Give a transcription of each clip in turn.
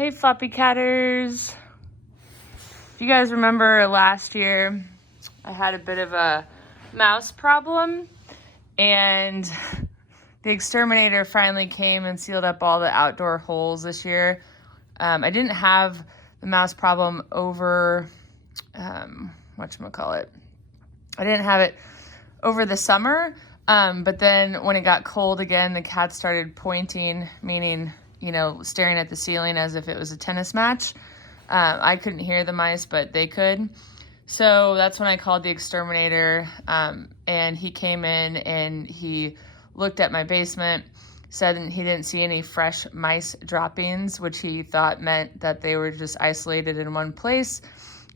Hey Floppycatters. If you guys remember last year, I had a bit of a mouse problem and the exterminator finally came and sealed up all the outdoor holes this year. I didn't have the mouse problem over, whatchamacallit. I didn't have it over the summer, but then when it got cold again, the cats started pointing, meaning, you know, staring at the ceiling as if it was a tennis match. I couldn't hear the mice, but they could. So that's when I called the exterminator, and he came in and he looked at my basement, said he didn't see any fresh mice droppings, which he thought meant that they were just isolated in one place.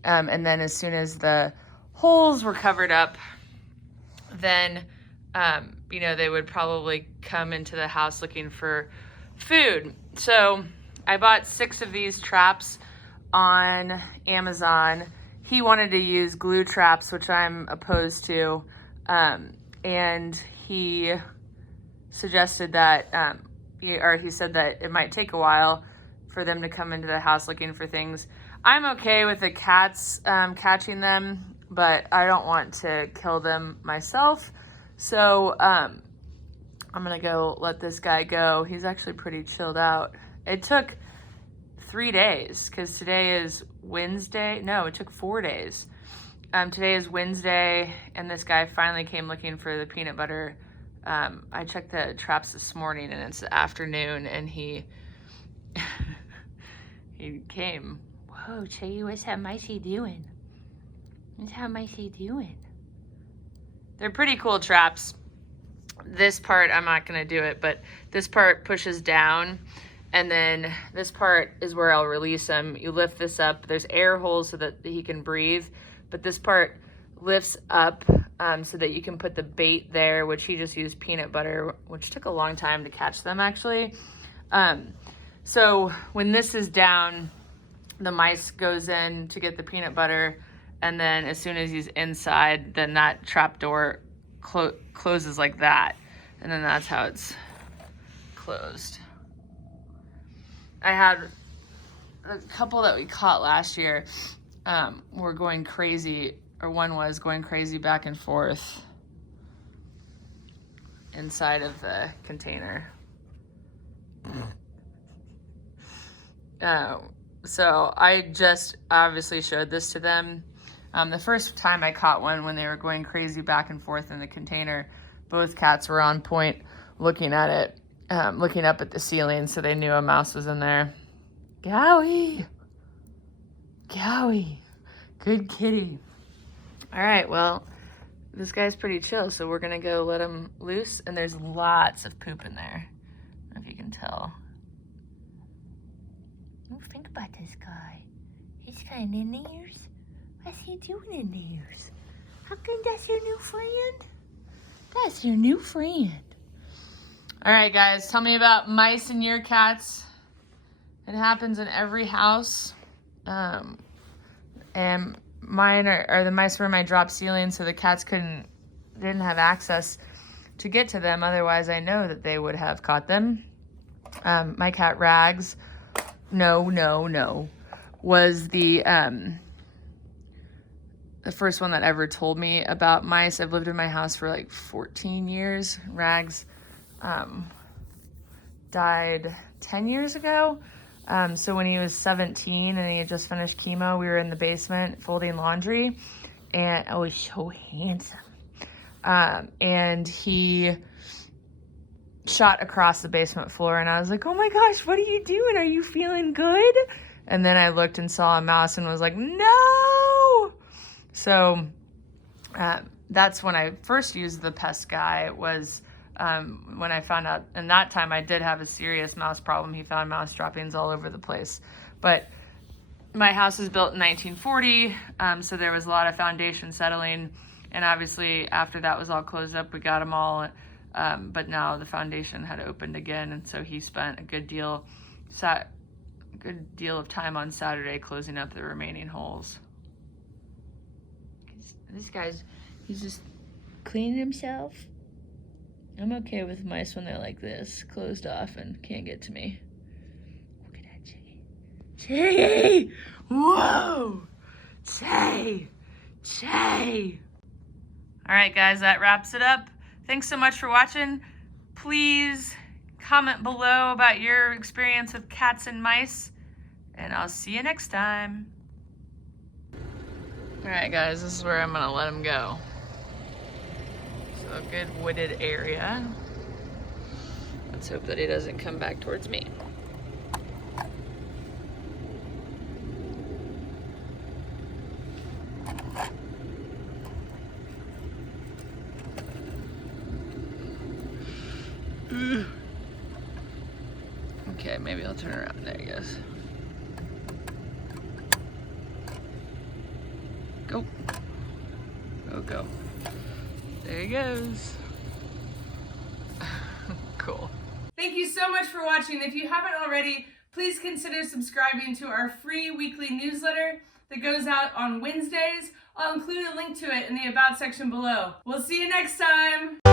And then as soon as the holes were covered up, then, you know, they would probably come into the house looking for food. So I bought 6 of these traps on Amazon. He wanted to use glue traps, which I'm opposed to. And he suggested that, he said that it might take a while for them to come into the house looking for things. I'm okay with the cats catching them, but I don't want to kill them myself. So I'm gonna go let this guy go. He's actually pretty chilled out. It took 3 days because today is Wednesday. No, it took 4 days. Today is Wednesday, and this guy finally came looking for the peanut butter. I checked the traps this morning, and it's the afternoon, and he came. Whoa, Chay, what's that micey doing? What's that micey doing? They're pretty cool traps. This part, I'm not gonna do it, but this part pushes down, and then this part is where I'll release him. You lift this up. There's air holes so that he can breathe, but this part lifts up so that you can put the bait there, which he just used peanut butter, which took a long time to catch them actually. So when this is down, the mice goes in to get the peanut butter, and then as soon as he's inside, then that trap door closes like that, and then that's how it's closed. I had a couple that we caught last year were going crazy, or one was going crazy back and forth inside of the container. So I just obviously showed this to them. The first time I caught one when they were going crazy back and forth in the container, both cats were on point looking at it, looking up at the ceiling, so they knew a mouse was in there. Gowie! Gowie! Good kitty. All right, well, this guy's pretty chill, so we're gonna go let him loose, and there's lots of poop in there. I don't know if you can tell. Oh, think about this guy. He's kind of in theirs. What's he doing in theirs? How come that's your new friend? That's your new friend. All right, guys, tell me about mice in your cats. It happens in every house. And mine are the mice were in my drop ceiling, so the cats didn't have access to get to them. Otherwise, I know that they would have caught them. My cat Rags, no, was the first one that ever told me about mice. I've lived in my house for like 14 years. Rags died 10 years ago. So when he was 17 and he had just finished chemo, we were in the basement folding laundry, and oh, he's so handsome. And he shot across the basement floor, and I was like, oh my gosh, what are you doing? Are you feeling good? And then I looked and saw a mouse and was like, no! So that's when I first used the pest guy, was when I found out, and that time I did have a serious mouse problem. He found mouse droppings all over the place. But my house was built in 1940, so there was a lot of foundation settling, and obviously after that was all closed up, we got them all, but now the foundation had opened again, and so he spent a good deal of time on Saturday closing up the remaining holes. This guy's, he's just cleaning himself. I'm okay with mice when they're like this, closed off and can't get to me. Look at that chicken. Triggy! Whoa! Che! Alright guys, that wraps it up. Thanks so much for watching. Please comment below about your experience with cats and mice, and I'll see you next time. Alright guys, this is where I'm gonna let him go. So a good wooded area. Let's hope that he doesn't come back towards me. Okay, maybe I'll turn around. There he goes. Go. Go. There he goes. Cool. Thank you so much for watching. If you haven't already, please consider subscribing to our free weekly newsletter that goes out on Wednesdays. I'll include a link to it in the About section below. We'll see you next time.